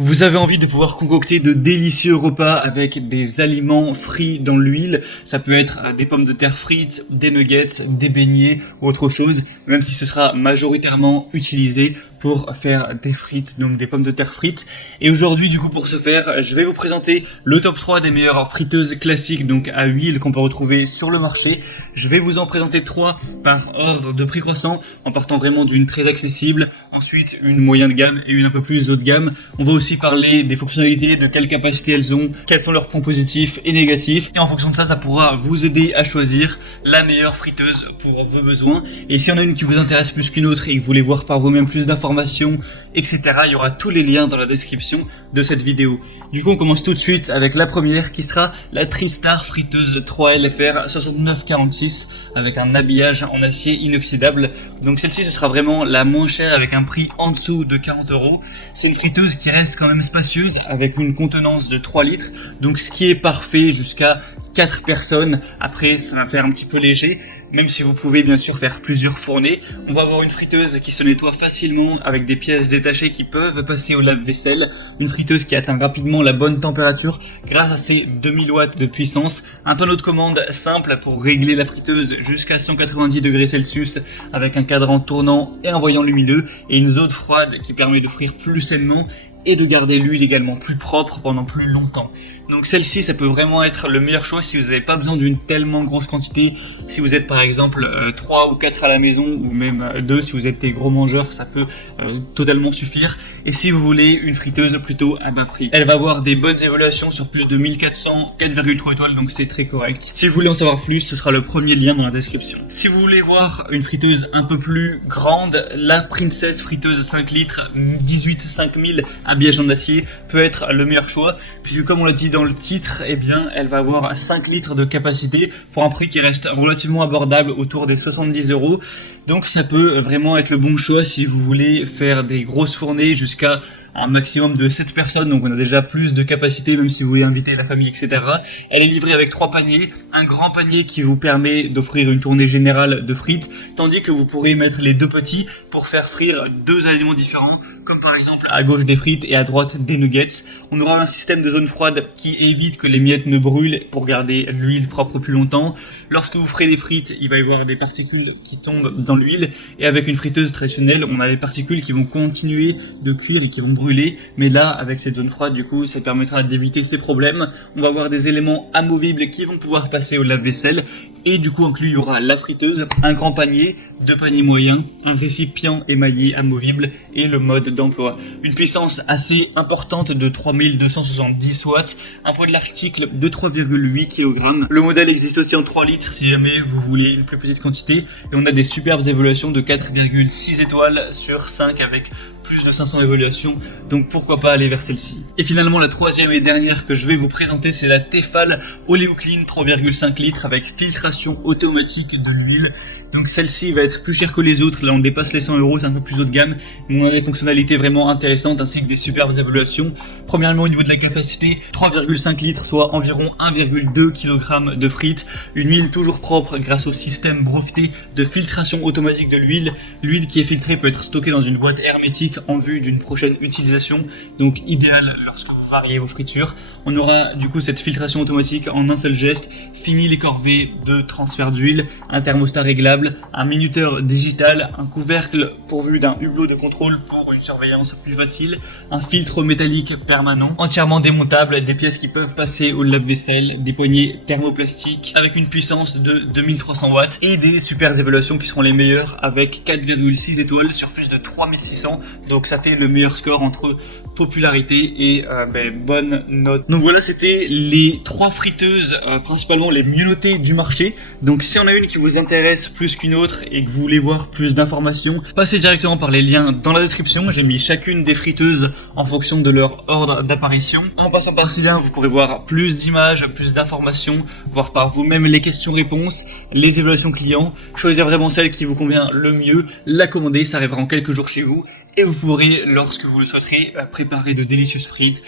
Vous avez envie de pouvoir concocter de délicieux repas avec des aliments frits dans l'huile. Ça peut être des pommes de terre frites, des nuggets, des beignets ou autre chose, même si ce sera majoritairement utilisé pour faire des frites, donc des pommes de terre frites. Et aujourd'hui, du coup, pour ce faire, je vais vous présenter le top 3 des meilleures friteuses classiques, donc à huile, qu'on peut retrouver sur le marché. Je vais vous en présenter 3 par ordre de prix croissant, en partant vraiment d'une très accessible, ensuite une moyenne de gamme et une un peu plus haut de gamme. On va aussi parler des fonctionnalités, de quelle capacité elles ont, quels sont leurs points positifs et négatifs. Et en fonction de ça, ça pourra vous aider à choisir la meilleure friteuse pour vos besoins. Et s'il y en a une qui vous intéresse plus qu'une autre et que vous voulez voir par vous-même plus d'informations, etc., il y aura tous les liens dans la description de cette vidéo. Du coup, on commence tout de suite avec la première qui sera la Tristar friteuse 3LFR 6946 avec un habillage en acier inoxydable. Donc celle-ci, ce sera vraiment la moins chère avec un prix en dessous de 40 €. C'est une friteuse qui reste quand même spacieuse avec une contenance de 3 litres. Donc ce qui est parfait jusqu'à 4 personnes. Après, ça va faire un petit peu léger, même si vous pouvez bien sûr faire plusieurs fournées. On va avoir une friteuse qui se nettoie facilement avec des pièces détachées qui peuvent passer au lave-vaisselle. Une friteuse qui atteint rapidement la bonne température grâce à ses 2000 watts de puissance. Un panneau de commande simple pour régler la friteuse jusqu'à 190 degrés Celsius avec un cadran tournant et un voyant lumineux. Et une zone froide qui permet de frire plus sainement et de garder l'huile également plus propre pendant plus longtemps. Donc celle-ci, ça peut vraiment être le meilleur choix si vous n'avez pas besoin d'une tellement grosse quantité. Si vous êtes par exemple 3 ou 4 à la maison, ou même 2 si vous êtes des gros mangeurs, ça peut totalement suffire. Et si vous voulez une friteuse plutôt à bas prix, elle va avoir des bonnes évaluations sur plus de 1400, 4,3 étoiles, donc c'est très correct. Si vous voulez en savoir plus, ce sera le premier lien dans la description. Si vous voulez voir une friteuse un peu plus grande, la Princess friteuse 5 litres 18 5000 habillage en acier peut être le meilleur choix, puisque comme on l'a dit dans le titre, eh bien, elle va avoir 5 litres de capacité pour un prix qui reste relativement abordable autour des 70 €. Donc ça peut vraiment être le bon choix si vous voulez faire des grosses fournées jusqu'à un maximum de 7 personnes, donc on a déjà plus de capacité même si vous voulez inviter la famille, etc. Elle est livrée avec 3 paniers, un grand panier qui vous permet d'offrir une tournée générale de frites, tandis que vous pourrez mettre les 2 petits pour faire frire 2 aliments différents, comme par exemple à gauche des frites et à droite des nuggets. On aura un système de zone froide qui évite que les miettes ne brûlent pour garder l'huile propre plus longtemps. Lorsque vous ferez les frites, il va y avoir des particules qui tombent dans l'huile, et avec une friteuse traditionnelle, on a les particules qui vont continuer de cuire et qui vont brûler, mais là, avec cette zone froide, du coup, ça permettra d'éviter ces problèmes. On va avoir des éléments amovibles qui vont pouvoir passer au lave-vaisselle, et du coup, inclus, il y aura la friteuse, un grand panier, 2 paniers moyens, un récipient émaillé amovible et le mode d'emploi. Une puissance assez importante de 3270 watts, un poids de l'article de 3,8 kg. Le modèle existe aussi en 3 litres si jamais vous voulez une plus petite quantité, et on a des superbes évaluations de 4,6 étoiles sur 5 avec plus de 500 évaluations, donc pourquoi pas aller vers celle-ci. Et finalement, la troisième et dernière que je vais vous présenter, c'est la Tefal Oleoclean 3,5 litres avec filtration automatique de l'huile. Donc celle-ci va être plus chère que les autres, là on dépasse les 100 €, c'est un peu plus haut de gamme, mais on a des fonctionnalités vraiment intéressantes ainsi que des superbes évaluations. Premièrement, au niveau de la capacité, 3,5 litres, soit environ 1,2 kg de frites, une huile toujours propre grâce au système breveté de filtration automatique de l'huile. L'huile qui est filtrée peut être stockée dans une boîte hermétique en vue d'une prochaine utilisation, donc idéal lorsque vous variez vos fritures. On aura du coup cette filtration automatique en un seul geste, fini les corvées de transfert d'huile, un thermostat réglable, un minuteur digital, un couvercle pourvu d'un hublot de contrôle pour une surveillance plus facile, un filtre métallique permanent, entièrement démontable, des pièces qui peuvent passer au lave-vaisselle, des poignées thermoplastiques avec une puissance de 2300 watts et des super évaluations qui seront les meilleures avec 4,6 étoiles sur plus de 3600, donc ça fait le meilleur score entre popularité et bonne note. Donc voilà, c'était les 3 friteuses principalement les mieux notées du marché. Donc si on a une qui vous intéresse plus qu'une autre et que vous voulez voir plus d'informations, passez directement par les liens dans la description. J'ai mis chacune des friteuses en fonction de leur ordre d'apparition. En passant par ces liens, vous pourrez voir plus d'images, plus d'informations, voir par vous-même les questions-réponses, les évaluations clients, choisir vraiment celle qui vous convient le mieux, la commander, ça arrivera en quelques jours chez vous, et vous pourrez, lorsque vous le souhaiterez, préparer de délicieuses frites